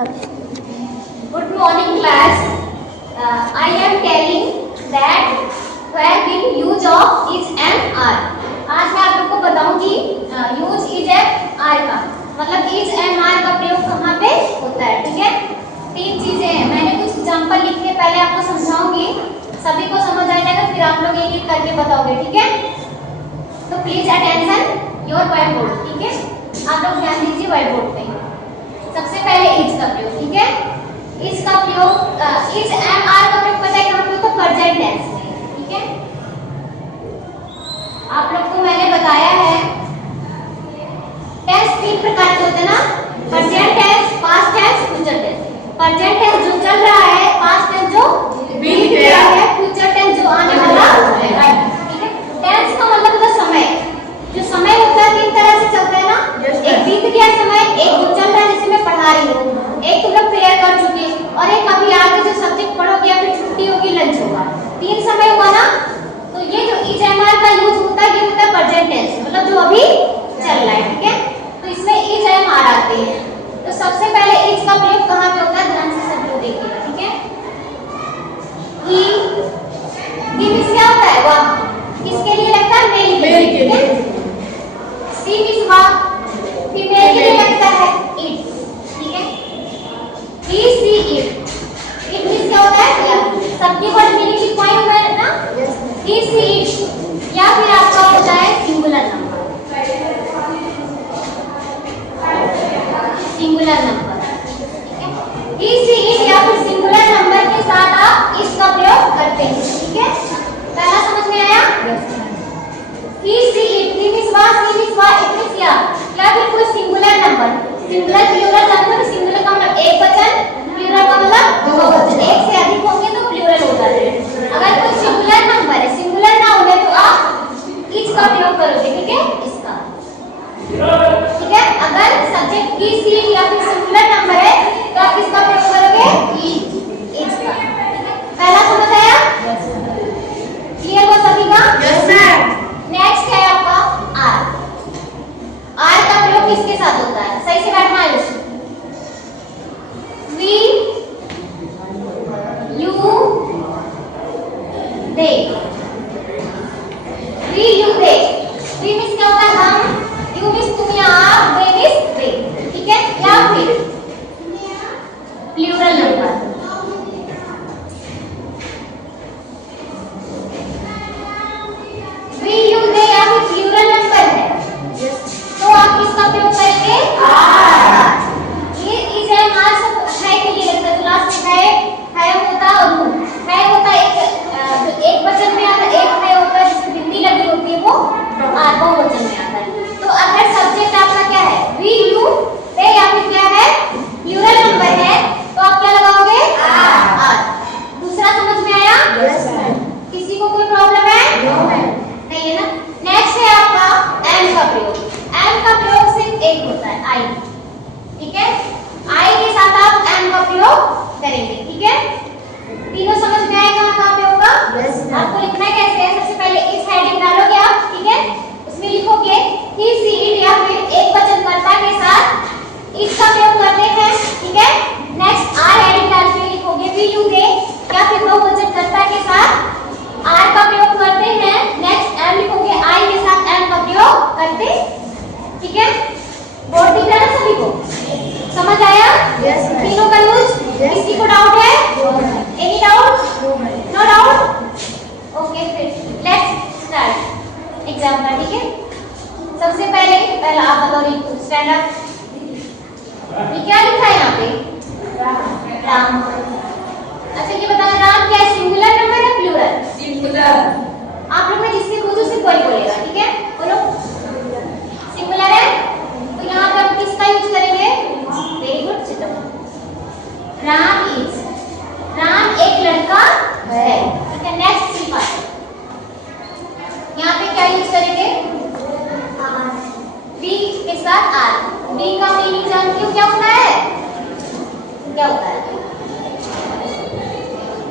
Good morning class. I am telling that where will use of is and are. आज मैं आप लोग को बताऊंगी यूज इज एंड आर का मतलब इज एंड आर का प्रयोग कहाँ पे होता है। ठीक है, तीन चीजें हैं, मैंने कुछ एग्जांपल लिखे पहले आपको समझाऊंगी, सभी को समझ आ जाएगा, फिर आप लोग एक एक करके बताओगे। ठीक है, तो please attention your white board. ठीक है, आप लोग ध्यान दीजिए व्हाइट बोर्ड पे। सबसे पहले इज का प्रयोग। ठीक है, इज का प्रयोग इज एंड आर का प्रयोग पता है कहां पे होता है? प्रेजेंट टेंस में। ठीक है, आप लोग को मैंने बताया है टेंस तीन प्रकार के होते हैं ना, present tense, past tense, future tense. Present tense जो चल रहा है, पास्ट टेंस जो बीत गया है, फ्यूचर टेंस जो आने वाला है। ठीक है, टेंस का मतलब होता है समय। जो समय होता है तीन तरह से चलता है ना, एक बीत गया समय, एक जो चल रहा है जिसे मैं पढ़ा रही हूँ, एक तुम लोग प्रेयर कर चुके और एक अभी आगे जो सब्जेक्ट पढ़ोगे या फिर छुट्टी होगी, लंच होगा। तीन समय हुआ ना, तो ये जो इज एंड आर का यूज होता है ये होता है प्रेजेंट टेंस, मतलब जो अभी चल रहा है। ठीक है, तो इसमें इज एंड आर आते हैं। तो सबसे पहले इज का प्रयोग कहाँ पे होता है, ध्यान से सब लोग देखिएगा। ठीक है, ही मींस क्या होता है? वाह, किसके लिए लगता है? मेल के लिए। सी मींस वाह, फीमेल के लिए लगता है इट। ठीक है, ही सी इट, इट मींस क्या होता है? या सबकी वर्ड मीनिंग की पॉइंट है ना, ही सी इट। या फिर आपका होता है सिंगुलर नंबर, सिंगुलर नंबर। ठीक है, ही सी इट या फिर सिंगुलर नंबर के साथ आप इसका प्रयोग करते हैं। ठीक है, पहला समझ में आया? ही सी इट, ही मींस वाह, सी मींस वाह, इट मींस या फिर कोई singular number. Singular plural number, singular का मतलब एक वचन, प्लूरल का मतलब दो वचन। एक से अधिक होंगे तो प्लूरल हो जाते हैं। अगर कोई सिंगुलर नंबर है, सिंगुलर ना होने तो आप इज का प्रयोग करोगे। ठीक है, इसका। ठीक है, अगर सब्जेक्ट की सी या फिर सिंगुलर नंबर है तो आप किसका प्रयोग करोगे? इज का। पहला समझ आया? क्लियर हो सभी का? Yes ma'am. नेक्स्ट है आपका आर। आर का प्रयोग किसके साथ होता है? सही से बैठना है। We, you, they. We, you, they. We means क्या होता है? हम, यू मींस तुम या आप, दे मींस वे। ठीक है, या फिर plural number. We, you, they या फिर प्लूरल नंबर है तो आप किसका प्रयोग करेंगे? आर। ये इज एंड आर सब है के लिए लगता है। जो लास्ट में है होता और हूं है होता एक वचन में आता, एक है होता जिसमें बिंदी लगी होती है वो आर बहुवचन में आता है। तो अगर सब्जेक्ट आपका क्या है? वी, यू, दे या फिर क्या है? प्लूरल नंबर है तो आप क्या लगाओगे? आर। दूसरा समझ में आया? Yes ma'am. किसी को कोई प्रॉब्लम है? No ma'am. नहीं है ना। नेक्स्ट है आपका एम का प्रयोग। एम का प्रयोग सिर्फ एक होता है, आई। ठीक है, आई के साथ आप एम का प्रयोग करेंगे। ठीक है, तीनों समझ में आएगा कहां पे होगा? Yes ma'am. आपको लिखना है कैसे है? सबसे पहले इस हेडिंग डालोगे आप। ठीक है, उसमें लिखोगे ही सी इट या फिर एक वचनकर्ता के साथ इसका प्रयोग करते हैं। ठीक है, नेक्स्ट आर हेडिंग डाल के लिखोगे वी, यू, दे या फिर बहुवचनकर्ता के साथ आर का प्रयोग करते हैं। नेक्स्ट एम लिखोगे, आई के साथ एम का प्रयोग करते। ठीक है, बोर्ड दिख रहा है सभी को? समझ आया? Yes ma'am. तीनों का यूज? किसी को डाउट है? Any doubt? No doubt? Okay, फिर लेट्स स्टार्ट एग्जाम्पल। ठीक है, सबसे पहला आप बताओ, स्टैंड अप। ये क्या लिखा है यहाँ पे? राम। अच्छा ये बताओ, राम क्या है? सिंगुलर नंबर है प्लूरल? सिंगुलर। आप लोग में जिसके खुद उसे कोई बोलेगा। ठीक है, बोलो। सिंगुलर है तो यहाँ पे हम किसका यूज करेंगे? Very good, sit down. Ram is, Ram एक लड़का है। ठीक है, नेक्स्ट सिंपल। यहाँ पे क्या यूज करेंगे? वी के साथ आर। वी का मीनिंग जानती हो क्या होता है? क्या होता है?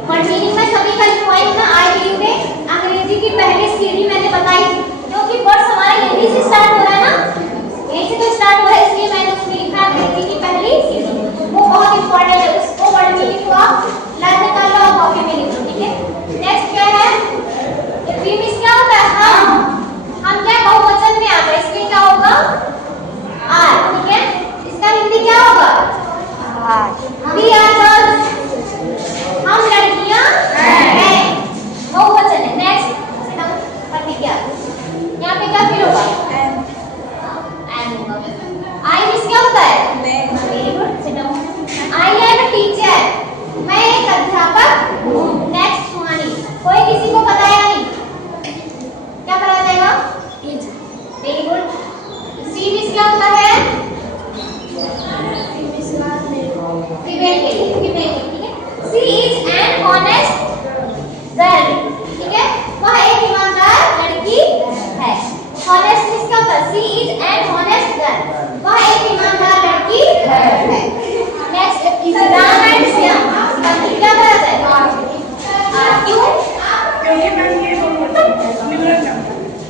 वर्ड मीनिंग में सभी का पॉइंट ना आई, यू, दे। अंग्रेजी की पहली सीढ़ी मैंने बताई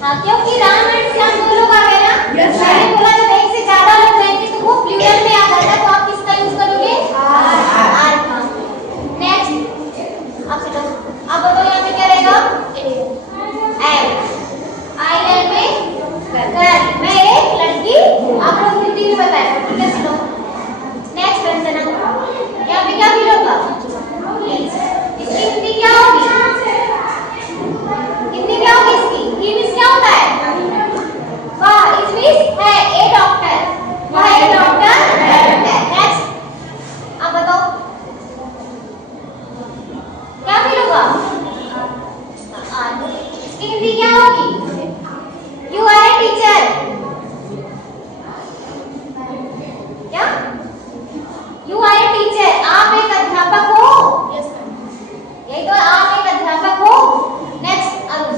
हाँ, क्योंकि राम एंड श्याम दो लोग आ गए ना। Yes, मैंने ma'am. बोला जब एक से ज्यादा लोग रहेंगे तो वो प्लूरल में आ जाता है, तो आप किसका यूज करोगे? आर का। नेक्स्ट आप चलो, अब बताओ यहाँ पे क्या रहेगा? एल। आइलैंड में गर्ल, मैं एक लड़की, आप लोग हिंदी में बताया, ठीक है? चलो नेक्स्ट रंजना, यहाँ पे क्या फील होगा? इसकी हिंदी क्या होगी? हिंदी क्या होगी इसकी? ही मींस क्या होता है? वाह, इट मींस है ए डॉक्टर, वह एक डॉक्टर है। नेक्स्ट अब बताओ क्या फील होगा? इसकी हिंदी क्या होगी? यू आर ए टीचर, क्या? यू आर ए टीचर, आप एक अध्यापक हो। यही तो, आप एक अध्यापक हो। नेक्स्ट अरुण,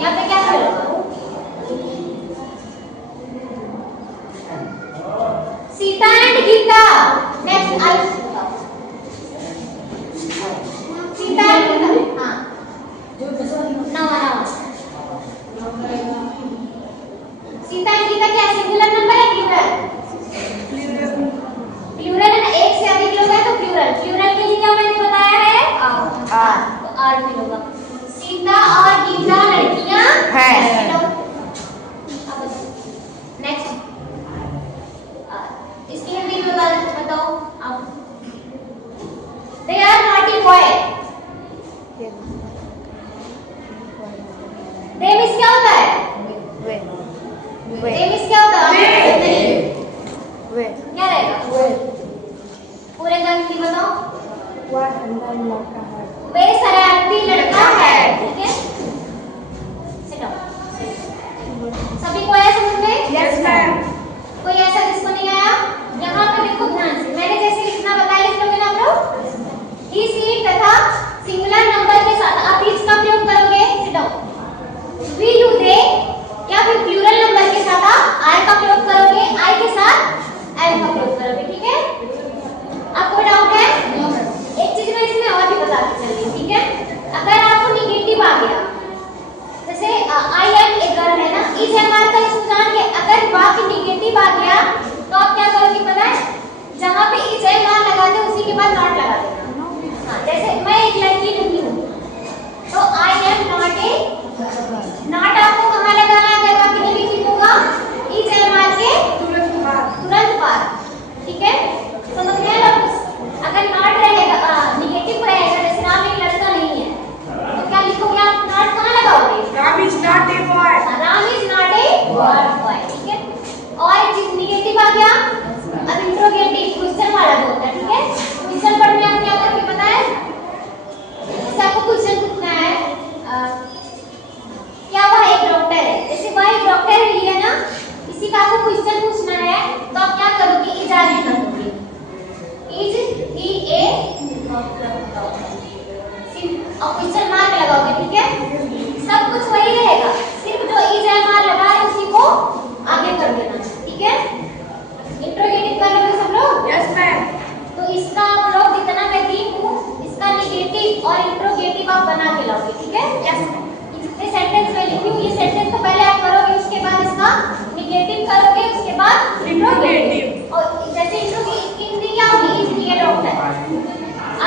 यहाँ पे क्या फील होगा? Sita and Gita. Next Ayush, Sita and Gita, हाँ नवा सीता एंड गीता क्या सिंगुलर नंबर है प्लूरल? प्लूरल है ना, एक से अधिक लोग हैं तो प्लूरल। प्लूरल के लिए क्या मैंने बताया है? आर। तो आर भी होगा। सीता और गीता लड़कियां हैं। नेक्स्ट इसकी हिंदी में बताओ आप। They are naughty boy. They means क्या होता है? दे मींस क्या होता है? क्या रहेगा? पूरे का हिंदी बताओ। वे शरारती लड़का है, ठीक है? Sit down. सभी को आया समझ में? Yes, ma'am. कोई ऐसा जिसको नहीं आया? यहाँ पे देखो ध्यान से, मैंने जैसे लिखना बताया लिख लोगे ना आप लोग? ही सी तथा सिंगुलर नंबर के साथ आप इसका प्रयोग करोगे। Sit down. We you they, या फिर प्लूरल नंबर के साथ आप आई का प्रयोग करोगे, आई के साथ एल का प्रयोग करोगे, ठीक है? आपको डाउट है? एक चीज मैं इसमें और भी बताती चल रही, ठीक है? अगर आपको निगेटिव आ गया, जैसे आई एम ए गर्ल है ना, इस एमआर का यूज जान के अगर वाक्य निगेटिव आ गया तो आप क्या करोगे पता है? जहां पे इस एमआर लगाते हो उसी के बाद नॉट लगा देना। हां, जैसे मैं एक लड़की नहीं हूं तो I am not a, not आपको कहां लगाना है अगर वाक्य निगेटिव होगा? इस एमआर के तुरंत बाद, ठीक है? समझ गए ना? अगर नॉट रहेगा निगेटिव रहेगा, जैसे नाम एक लड़का नहीं है तो क्या लिखोगे आप? नॉट कहां लगाओगे? Ram is not a boy. Ram is not a boy, ठीक है? और जिस निगेटिव आ गया, अब इंट्रोगेटिव क्वेश्चन वाला बोलता है, ठीक है? क्वेश्चन पढ़ में आप क्या करोगे पता है? जैसे आपको क्वेश्चन पूछना है क्या वह एक डॉक्टर है, जैसे वह एक डॉक्टर है लिया ना, इसी का आपको क्वेश्चन पूछना है तो आप क्या करोगे? इज आगे कर दोगे। इज ही ए और क्वेश्चन मार्क लगाओगे, ठीक है? सब कुछ वही रहेगा, सिर्फ जो इज एमआर लगा है उसी को आगे कर देना, ठीक है? इंट्रोगेटिव कर लोगे सब लोग? Yes, ma'am. तो इसका आप लोग जितना मैं दी हूँ इसका निगेटिव और इंट्रोगेटिव आप बना के लाओगे, ठीक है? Yes. जितने सेंटेंस में लिखी हूँ ये सेंटेंस तो पहले आप करोगे, उसके बाद इसका निगेटिव करोगे, उसके बाद इंट्रोगेटिव। और जैसे इंट्रोगेटिव हिंदी क्या होगी? इज बी ए डॉक्टर,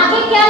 आगे क्या